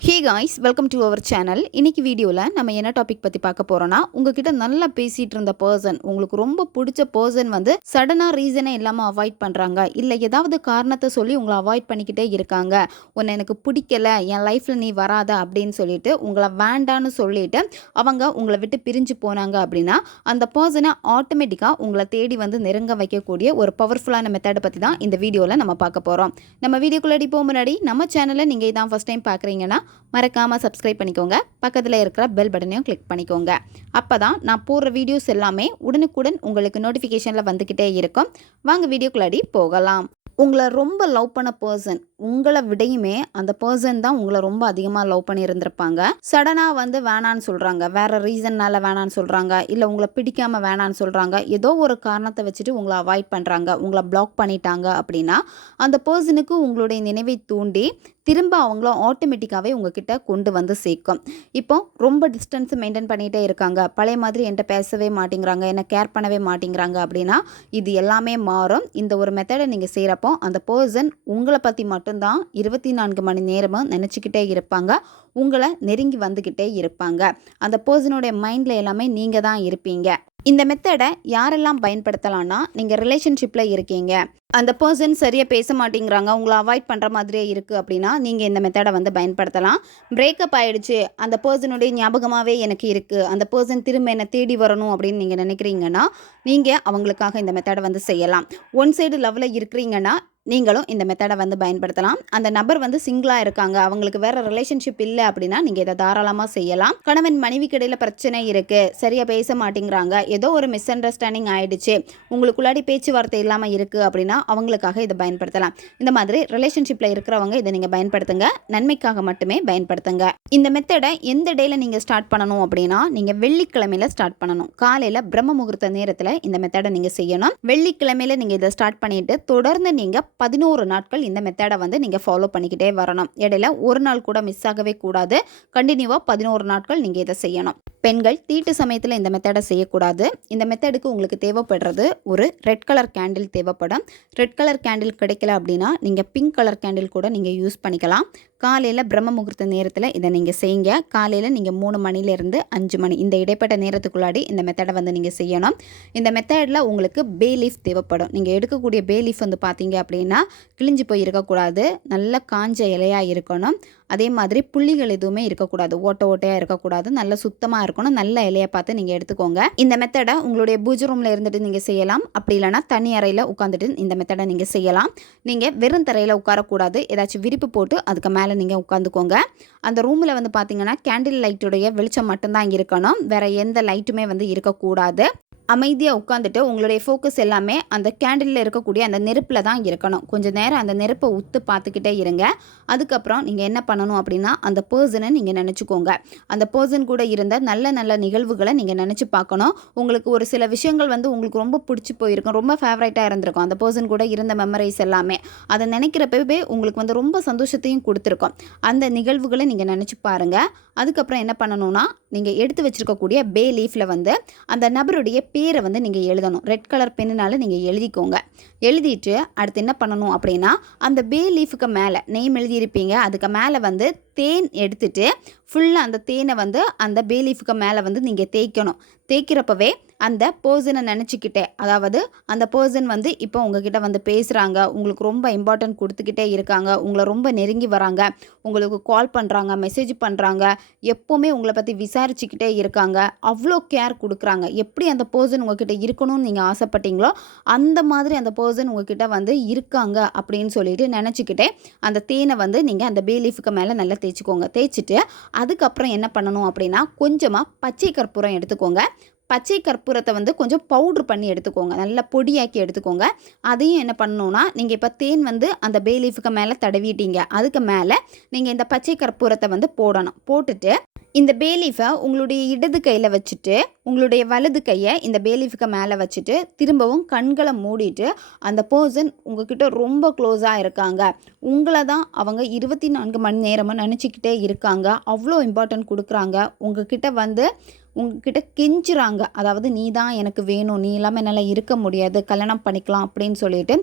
Hey guys welcome to our channel இன்றைக்கி வீடியோவில் நம்ம என்ன டாபிக் பற்றி பார்க்க போகிறோன்னா உங்ககிட்ட நல்லா பேசிகிட்டு இருந்த பர்சன் உங்களுக்கு ரொம்ப பிடிச்ச பர்சன் வந்து சடனாக ரீசனே இல்லாமல் அவாய்ட் பண்ணுறாங்க இல்லை ஏதாவது காரணத்தை சொல்லி உங்களை அவாய்ட் பண்ணிக்கிட்டே இருக்காங்க. உன்னை எனக்கு பிடிக்கல என் லைஃப்பில் நீ வராத அப்படின்னு சொல்லிட்டு உங்களை வேண்டான்னு சொல்லிட்டு அவங்க உங்களை விட்டு பிரிஞ்சு போனாங்க அப்படின்னா அந்த பர்சனை ஆட்டோமேட்டிக்காக உங்களை தேடி வந்து நெருங்க வைக்கக்கூடிய ஒரு பவர்ஃபுல்லான மெத்தடை பற்றி தான் இந்த வீடியோவில் நம்ம பார்க்க போகிறோம் நம்ம வீடியோக்குள்ளடி போக முன்னாடி நம்ம சேனலை நீங்கள் இதான் ஃபஸ்ட் டைம் பார்க்குறீங்கன்னா மறக்காமல் சப்ஸ்கிரைப் பண்ணிக்கோங்க. பக்கத்தில் இருக்கிற பெல் பட்டனையும் கிளிக் பண்ணிக்கோங்க. அப்போ தான் நான் போடுற வீடியோஸ் எல்லாமே உடனுக்குடன் உங்களுக்கு நோட்டிஃபிகேஷனில் வந்துக்கிட்டே இருக்கும். வாங்க வீடியோக்குள்ளாடி போகலாம். உங்களை ரொம்ப லவ் பண்ண பர்சன் உங்களை விடையுமே அந்த பர்சன் தான் உங்களை ரொம்ப அதிகமாக லவ் பண்ணி இருந்திருப்பாங்க சடனாக வந்து வேணான்னு சொல்கிறாங்க வேற ரீசன்னால் வேணான்னு சொல்கிறாங்க இல்லை உங்களை பிடிக்காம வேணான்னு சொல்கிறாங்க ஏதோ ஒரு காரணத்தை வச்சுட்டு உங்களை அவாய்ட் பண்ணுறாங்க உங்களை பிளாக் பண்ணிட்டாங்க அப்படின்னா அந்த பர்சனுக்கு உங்களுடைய நினைவை தூண்டி திரும்ப அவங்கள ஆட்டோமேட்டிக்காகவே உங்ககிட்ட கொண்டு வந்து சேர்க்கும். இப்போ ரொம்ப டிஸ்டன்ஸ் மெயின்டைன் பண்ணிகிட்டே இருக்காங்க. பழைய மாதிரி என்கிட்ட பேசவே மாட்டேங்கிறாங்க. என்னை கேர் பண்ணவே மாட்டேங்கிறாங்க அப்படின்னா இது எல்லாமே மாறும். இந்த ஒரு மெத்தடை நீங்கள் செய்கிறப்போ அந்த பர்சன் உங்களை பற்றி மட்டும்தான் இருபத்தி நான்கு மணி நேரமும் நினச்சிக்கிட்டே இருப்பாங்க. உங்களை நெருங்கி வந்துக்கிட்டே இருப்பாங்க. அந்த பர்சனுடைய மைண்டில் எல்லாமே நீங்கள் தான் இருப்பீங்க. இந்த மெத்தடை யாரெல்லாம் பயன்படுத்தலாம்னா நீங்கள் ரிலேஷன்ஷிப்பில் இருக்கீங்க. அந்த பர்சன் சரியாக பேச மாட்டேங்கிறாங்க. உங்களை அவாய்ட் பண்ணுற மாதிரியே இருக்குது அப்படின்னா நீங்கள் இந்த மெத்தடை வந்து பயன்படுத்தலாம். பிரேக்கப் ஆகிடுச்சு அந்த பர்சனுடைய ஞாபகமாகவே எனக்கு இருக்குது அந்த பர்சன் திரும்ப என்னை தேடி வரணும் அப்படின்னு நீங்கள் நினைக்கிறீங்கன்னா நீங்கள் அவங்களுக்காக இந்த மெத்தடை வந்து செய்யலாம். ஒன் சைடு லவ்வில் இருக்கிறீங்கன்னா நீங்களும் இந்த மெத்தடை வந்து பயன்படுத்தலாம். அந்த நபர் வந்து சிங்கிளாக இருக்காங்க. அவங்களுக்கு வேற ரிலேஷன்ஷிப் இல்லை அப்படின்னா நீங்கள் இதை தாராளமாக செய்யலாம். கணவன் மனைவிக்கு இடையில பிரச்சனை இருக்குது சரியாக பேச மாட்டேங்கிறாங்க. ஏதோ ஒரு மிஸ் அண்டர்ஸ்டாண்டிங் ஆயிடுச்சு. உங்களுக்குள்ளாடி பேச்சுவார்த்தை இல்லாமல் இருக்குது அப்படின்னா அவங்களுக்காக இதை பயன்படுத்தலாம். இந்த மாதிரி ரிலேஷன்ஷிப்பில் இருக்கிறவங்க இதை நீங்கள் பயன்படுத்துங்க. நன்மைக்காக மட்டுமே பயன்படுத்துங்க. இந்த மெத்தடை எந்த டேயில் நீங்கள் ஸ்டார்ட் பண்ணணும் அப்படின்னா நீங்கள் வெள்ளிக்கிழமையில ஸ்டார்ட் பண்ணணும். காலையில் பிரம்ம முகூர்த்த நேரத்தில் இந்த மெத்தடை நீங்கள் செய்யணும். வெள்ளிக்கிழமையில நீங்கள் இதை ஸ்டார்ட் பண்ணிட்டு தொடர்ந்து நீங்கள் பதினோரு நாட்கள் இந்த மெத்தடை வந்து நீங்கள் ஃபாலோ பண்ணிக்கிட்டே வரணும். இடையில ஒரு நாள் கூட மிஸ் ஆகவே கூடாது. கண்டினியூவாக பதினோரு நாட்கள் நீங்கள் இதை செய்யணும். பெண்கள் தீட்டு சமயத்தில் இந்த மெத்தடை செய்யக்கூடாது. இந்த மெத்தடுக்கு உங்களுக்கு தேவைப்படுறது ஒரு ரெட் கலர் கேண்டில் தேவைப்படும் ரெட் கலர் கேண்டில் கிடைக்கல அப்படின்னா நீங்கள் பிங்க் கலர் கேண்டில் கூட நீங்கள் யூஸ் பண்ணிக்கலாம். காலையில் பிரம்ம முகூர்த்த நேரத்தில் இதை நீங்கள் செய்யுங்க. காலையில் நீங்கள் மூணு மணிலேருந்து அஞ்சு மணி இந்த இடைப்பட்ட நேரத்துக்குள்ளாடி இந்த மெத்தடை வந்து நீங்கள் செய்யணும். இந்த மெத்தடில் உங்களுக்கு பே லீஃப் தேவைப்படும் நீங்கள் எடுக்கக்கூடிய பே லீஃப் வந்து பார்த்தீங்க அப்படின்னா கிழிஞ்சு போய் இருக்கக்கூடாது. நல்ல காஞ்ச இலையாக இருக்கணும். அதே மாதிரி புள்ளிகள் எதுவுமே இருக்கக்கூடாது. ஓட்ட ஓட்டையாக இருக்கக்கூடாது. நல்ல சுத்தமாக இருக்கணும். நல்ல இலையை பார்த்து நீங்கள் எடுத்துக்கோங்க. இந்த மெத்தடை உங்களுடைய பூஜை ரூமில் இருந்துட்டு நீங்கள் செய்யலாம். அப்படி இல்லைனா தனி அறையில் உட்காந்துட்டு இந்த மெத்தடை நீங்கள் செய்யலாம். நீங்கள் வெறும் தரையில் உட்காரக்கூடாது. ஏதாச்சும் விரிப்பு போட்டு அதுக்கு மேலே நீங்கள் உட்காந்துக்கோங்க அந்த ரூமில் வந்து பார்த்தீங்கன்னா கேண்டில் லைட்டுடைய வெளிச்சம் மட்டும்தான் இருக்கணும். வேறு எந்த லைட்டுமே வந்து இருக்கக்கூடாது. அமைதியாக உட்காந்துட்டு உங்களுடைய ஃபோக்கஸ் எல்லாமே அந்த கேண்டிலில் இருக்கக்கூடிய அந்த நெருப்பில் தான் இருக்கணும். கொஞ்சம் நேரம் அந்த நெருப்பை உத்து பார்த்துக்கிட்டே இருங்க. அதுக்கப்புறம் நீங்கள் என்ன பண்ணணும் அப்படின்னா அந்த பர்சனை நீங்கள் நினச்சிக்கோங்க. அந்த பர்சன் கூட இருந்த நல்ல நல்ல நிகழ்வுகளை நீங்கள் நினச்சி பார்க்கணும். உங்களுக்கு ஒரு சில விஷயங்கள் வந்து உங்களுக்கு ரொம்ப பிடிச்சி போயிருக்கும். ரொம்ப ஃபேவரட்டாக இருந்திருக்கும். அந்த பர்சன் கூட இருந்த மெமரிஸ் எல்லாமே. அதை நினைக்கிறப்பவே உங்களுக்கு வந்து ரொம்ப சந்தோஷத்தையும் கொடுத்துருக்கோம். அந்த நிகழ்வுகளை நீங்கள் நினச்சி பாருங்கள் அதுக்கப்புறம் என்ன பண்ணணும்னா நீங்கள் எடுத்து வச்சுருக்கக்கூடிய பே லீஃபில் வந்து அந்த நபருடைய பேரை வந்து நீங்கள் எழுதணும். ரெட் கலர் பென்னுனால நீங்கள் எழுதிக்கோங்க. எழுதிட்டு அடுத்து என்ன பண்ணணும் அப்படின்னா அந்த பே லீஃபுக்கு மேலே நெய்ம் எழுதியிருப்பீங்க. அதுக்கு மேலே வந்து தேன் எடுத்துட்டு ஃபுல்லாக அந்த தேனை வந்து அந்த பே லீஃபுக்கு மேலே வந்து நீங்கள் தேய்க்கணும். தேய்க்கிறப்பவே அந்த பர்சனை நினச்சிக்கிட்டே அதாவது அந்த பர்சன் வந்து இப்போ உங்ககிட்ட வந்து பேசுகிறாங்க உங்களுக்கு ரொம்ப இம்பார்ட்டன்ட் கொடுத்துக்கிட்டே இருக்காங்க உங்களை ரொம்ப நெருங்கி வராங்க உங்களுக்கு கால் பண்ணுறாங்க மெசேஜ் பண்ணுறாங்க எப்போவுமே உங்களை பற்றி விசாரிச்சுக்கிட்டே இருக்காங்க அவ்வளோ கேர் கொடுக்குறாங்க. எப்படி அந்த பர்சன் உங்ககிட்ட இருக்கணும்னு நீங்கள் ஆசைப்பட்டீங்களோ அந்த மாதிரி அந்த பர்சன் உங்ககிட்ட வந்து இருக்காங்க அப்படின்னு சொல்லிட்டு நினச்சிக்கிட்டே அந்த தேனை வந்து நீங்கள் அந்த பேலீஃபுக்கு மேலே நல்லா தேய்ச்சிக்கோங்க. தேய்ச்சிட்டு அதுக்கப்புறம் என்ன பண்ணணும் அப்படின்னா கொஞ்சமாக பச்சை கற்பூரம் எடுத்துக்கோங்க. பச்சை கற்பூரத்தை வந்து கொஞ்சம் பவுட்ரு பண்ணி எடுத்துக்கோங்க. நல்லா பொடியாக்கி எடுத்துக்கோங்க. அதையும் என்ன பண்ணணும்னா நீங்கள் இப்போ தேன் வந்து அந்த பே லீஃபுக்கு மேலே தடவிட்டீங்க. அதுக்கு மேலே நீங்கள் இந்த பச்சை கற்பூரத்தை வந்து போடணும். போட்டுட்டு இந்த பேலீஃபை உங்களுடைய இடது கையில் வச்சுட்டு உங்களுடைய வலது கையை இந்த பேலீஃபுக்கு மேலே வச்சுட்டு திரும்பவும் கண்களை மூடிட்டு அந்த பர்சன் உங்ககிட்ட ரொம்ப க்ளோஸாக இருக்காங்க. உங்களை தான் அவங்க இருபத்தி நான்கு மணி நேரமும் நினச்சிக்கிட்டே இருக்காங்க. அவ்வளோ இம்பார்ட்டன்ட் கொடுக்குறாங்க. உங்ககிட்ட வந்து உங்ககிட்ட கெஞ்சுறாங்க. அதாவது நீ தான் எனக்கு வேணும். நீ இல்லாமல் என்னால் இருக்க முடியாது. கல்யாணம் பண்ணிக்கலாம். அப்படின்னு சொல்லிட்டு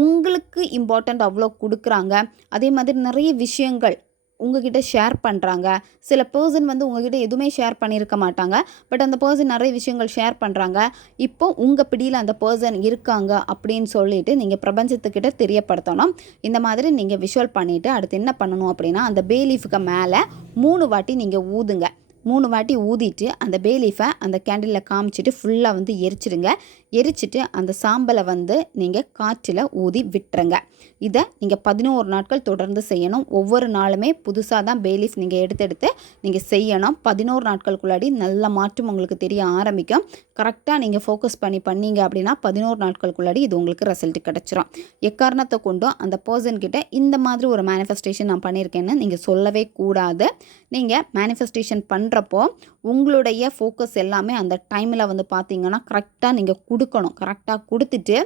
உங்களுக்கு இம்பார்ட்டண்ட் அவ்வளோ கொடுக்குறாங்க. அதே மாதிரி நிறைய விஷயங்கள் உங்ககிட்ட ஷேர் பண்ணுறாங்க சில பர்சன் வந்து உங்ககிட்ட எதுவுமே ஷேர் பண்ணியிருக்க மாட்டாங்க. பட் அந்த பர்சன் நிறைய விஷயங்கள் ஷேர் பண்ணுறாங்க இப்போ உங்கள் பிடியில் அந்த பர்சன் இருக்காங்க அப்படின்னு சொல்லிட்டு நீங்கள் பிரபஞ்சத்துக்கிட்ட தெரியப்படுத்தணும். இந்த மாதிரி நீங்கள் விஷுவல் பண்ணிவிட்டு அடுத்து என்ன பண்ணணும் அப்படின்னா அந்த பேலீஃபுக்கு மேலே மூணு வாட்டி நீங்கள் ஊதுங்க. மூணு வாட்டி ஊதிட்டு அந்த பேலீஃபை அந்த கேண்டிலில் காமிச்சிட்டு ஃபுல்லாக வந்து எரிச்சிடுங்க. எரிச்சிட்டு அந்த சாம்பலை வந்து நீங்கள் காற்றில் ஊதி விட்டுருங்க. இதை நீங்கள் பதினோரு நாட்கள் தொடர்ந்து செய்யணும். ஒவ்வொரு நாளுமே புதுசாக தான் பேலீஃப் நீங்கள் எடுத்து எடுத்து நீங்கள் செய்யணும். பதினோரு நாட்களுக்குள்ளாடி நல்ல மாற்றம் உங்களுக்கு தெரிய ஆரம்பிக்கும். கரெக்டாக நீங்கள் ஃபோக்கஸ் பண்ணி பண்ணீங்க அப்படின்னா பதினோரு நாட்களுக்குள்ளாடி இது உங்களுக்கு ரிசல்ட் கிடச்சிரும். எக்காரணத்தை கொண்டும் அந்த பர்சன் கிட்ட இந்த மாதிரி ஒரு மேனிஃபெஸ்டேஷன் நான் பண்ணியிருக்கேன்னு நீங்கள் சொல்லவே கூடாது. நீங்கள் மேனிஃபெஸ்டேஷன் பண்ணுறப்போ உங்களுடைய ஃபோக்கஸ் எல்லாமே அந்த டைமில் வந்து பார்த்தீங்கன்னா கரெக்டாக நீங்கள் கொடுக்கணும். கரெக்டாக கொடுத்துட்டு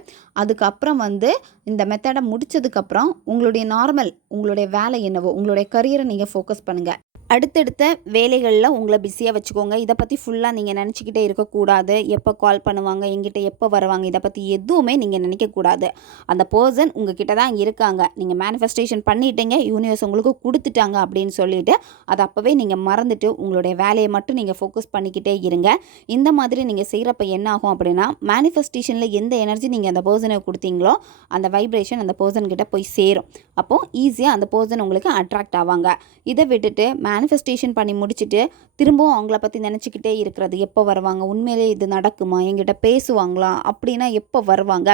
அதுக்கப்புறம் வந்து இந்த மெத்தடை முடிச்சதுக்கப்புறம் உங்களுடைய நார்மல் உங்களுடைய வேலை என்னவோ உங்களுடைய கரியரை நீங்கள் ஃபோக்கஸ் பண்ணுங்கள் அடுத்தடுத்த வேலைகளில் உங்களை பிஸியாக வச்சுக்கோங்க. இதை பற்றி ஃபுல்லாக நீங்கள் நினச்சிக்கிட்டே இருக்கக்கூடாது. எப்போ கால் பண்ணுவாங்க எங்கிட்ட எப்போ வருவாங்க இதை பற்றி எதுவுமே நீங்கள் நினைக்கக்கூடாது. அந்த பர்சன் உங்ககிட்ட தான் இருக்காங்க. நீங்கள் மேனிஃபெஸ்டேஷன் பண்ணிட்டீங்க யூனிவர்ஸ் உங்களுக்கு கொடுத்துட்டாங்க அப்படின்னு சொல்லிட்டு அதை அப்போவே நீங்கள் மறந்துட்டு உங்களுடைய வேலையை மட்டும் நீங்கள் ஃபோக்கஸ் பண்ணிக்கிட்டே இருங்க. இந்த மாதிரி நீங்கள் செய்கிறப்ப என்ன ஆகும் அப்படின்னா மேனிஃபெஸ்டேஷனில் எந்த எனர்ஜி நீங்கள் அந்த பர்சனுக்கு கொடுத்தீங்களோ அந்த வைப்ரேஷன் அந்த பர்சன்கிட்ட போய் சேரும். அப்போது ஈஸியாக அந்த பர்சன் உங்களுக்கு அட்ராக்ட் ஆவாங்க. இதை விட்டுட்டு மேனிஃபெஸ்டேஷன் பண்ணி முடிச்சுட்டு திரும்பவும் அவங்கள பற்றி நினச்சிக்கிட்டே இருக்கிறது. எப்போ வருவாங்க? உண்மையிலே இது நடக்குமா? எங்கிட்ட பேசுவாங்களா? அப்படின்னா எப்போ வருவாங்க?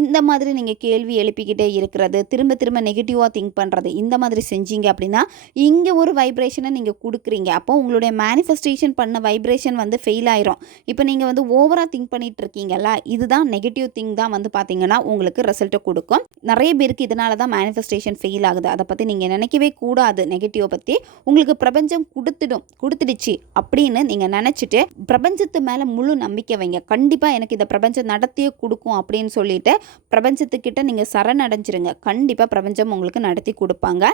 இந்த மாதிரி நீங்கள் கேள்வி எழுப்பிக்கிட்டே இருக்கிறது திரும்ப திரும்ப நெகட்டிவாக திங்க் பண்ணுறது இந்த மாதிரி செஞ்சீங்க அப்படின்னா இங்கே ஒரு வைப்ரேஷனை நீங்கள் கொடுக்குறீங்க. அப்போ உங்களுடைய மேனிஃபெஸ்டேஷன் பண்ண வைப்ரேஷன் வந்து ஃபெயில் ஆயிரும். இப்போ நீங்கள் வந்து ஓவராக திங்க் பண்ணிட்டு இருக்கீங்கல்ல இதுதான் நெகட்டிவ் திங் தான் வந்து பார்த்தீங்கன்னா உங்களுக்கு ரிசல்ட்டை கொடுக்கும். நிறைய பேருக்கு இதனால தான் மேனிஃபெஸ்டேஷன் ஃபெயில் ஆகுது. அதை பற்றி நீங்கள் நினைக்கவே கூடாது நெகட்டிவை பற்றி உங்களுக்கு பிரபஞ்சம் கொடுத்துடும் கொடுத்துடுச்சு அப்படின்னு நீங்கள் நினச்சிட்டு பிரபஞ்சத்து மேலே முழு நம்பிக்கை வைங்க. கண்டிப்பாக எனக்கு இந்த பிரபஞ்சம் நடத்தியே கொடுக்கும் அப்படின்னு சொல்லிட்டு பிரபஞ்சத்துக்கிட்ட நீங்கள் சரணடைஞ்சிருங்க. கண்டிப்பாக பிரபஞ்சம் உங்களுக்கு நடத்தி கொடுப்பாங்க.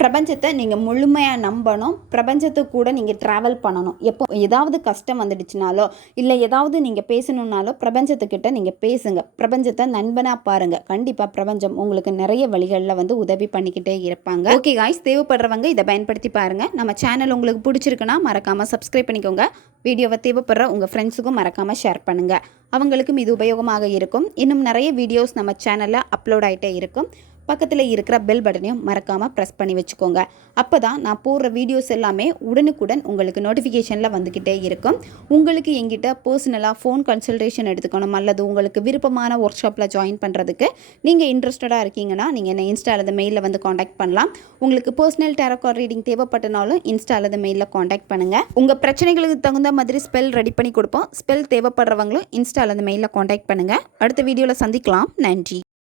பிரபஞ்சத்தை நீங்கள் முழுமையாக நம்பணும். பிரபஞ்சத்தை கூட நீங்கள் ட்ராவல் பண்ணணும். எப்போ ஏதாவது கஷ்டம் வந்துடுச்சுனாலோ இல்லை ஏதாவது நீங்கள் பேசணுன்னாலோ பிரபஞ்சத்துக்கிட்ட நீங்கள் பேசுங்க. பிரபஞ்சத்தை நண்பனாக பாருங்கள் கண்டிப்பாக பிரபஞ்சம் உங்களுக்கு நிறைய வழிகளில் வந்து உதவி பண்ணிக்கிட்டே இருப்பாங்க. ஓகே காய்ஸ் தேவைப்படுறவங்க இதை பயன்படுத்தி பாருங்கள் நம்ம சேனல் உங்களுக்கு பிடிச்சிருக்குன்னா மறக்காமல் சப்ஸ்கிரைப் பண்ணிக்கோங்க. வீடியோவை தேவைப்படுற உங்கள் ஃப்ரெண்ட்ஸுக்கும் மறக்காமல் ஷேர் பண்ணுங்கள் அவங்களுக்கும் இது உபயோகமாக இருக்கும். இன்னும் நிறைய வீடியோஸ் நம்ம சேனலில் அப்லோட் ஆகிட்டே இருக்கும். பக்கத்தில் இருக்கிற பெல் பட்டனையும் மறக்காமல் ப்ரெஸ் பண்ணி வச்சுக்கோங்க. அப்போ தான் நான் போடுற வீடியோஸ் எல்லாமே உடனுக்குடன் உங்களுக்கு நோட்டிஃபிகேஷனில் வந்துக்கிட்டே இருக்கும். உங்களுக்கு எங்கிட்ட பர்சனலாக ஃபோன் கன்சல்டேஷன் எடுத்துக்கணும். அல்லது உங்களுக்கு விருப்பமான ஒர்க் ஷாப்பில் ஜாயின் பண்ணுறதுக்கு நீங்கள் இன்ட்ரெஸ்டடாக இருக்கீங்கன்னா நீங்கள் என்ன இன்ஸ்டா அல்லது மெயிலில் வந்து காண்டாக்ட் பண்ணலாம். உங்களுக்கு பர்சனல் டேரக்கார் ரீடிங் தேவைப்பட்டனாலும் இன்ஸ்டா அல்லது மெயிலில் காண்டாக்ட் பண்ணுங்கள் உங்கள் பிரச்சனைகளுக்கு தகுந்த மாதிரி ஸ்பெல் ரெடி பண்ணி கொடுப்போம். ஸ்பெல் தேவைப்படுறவங்களும் இன்ஸ்டா அல்லது மெயிலில் காண்டாக்ட் பண்ணுங்கள் அடுத்த வீடியோவில் சந்திக்கலாம். நன்றி.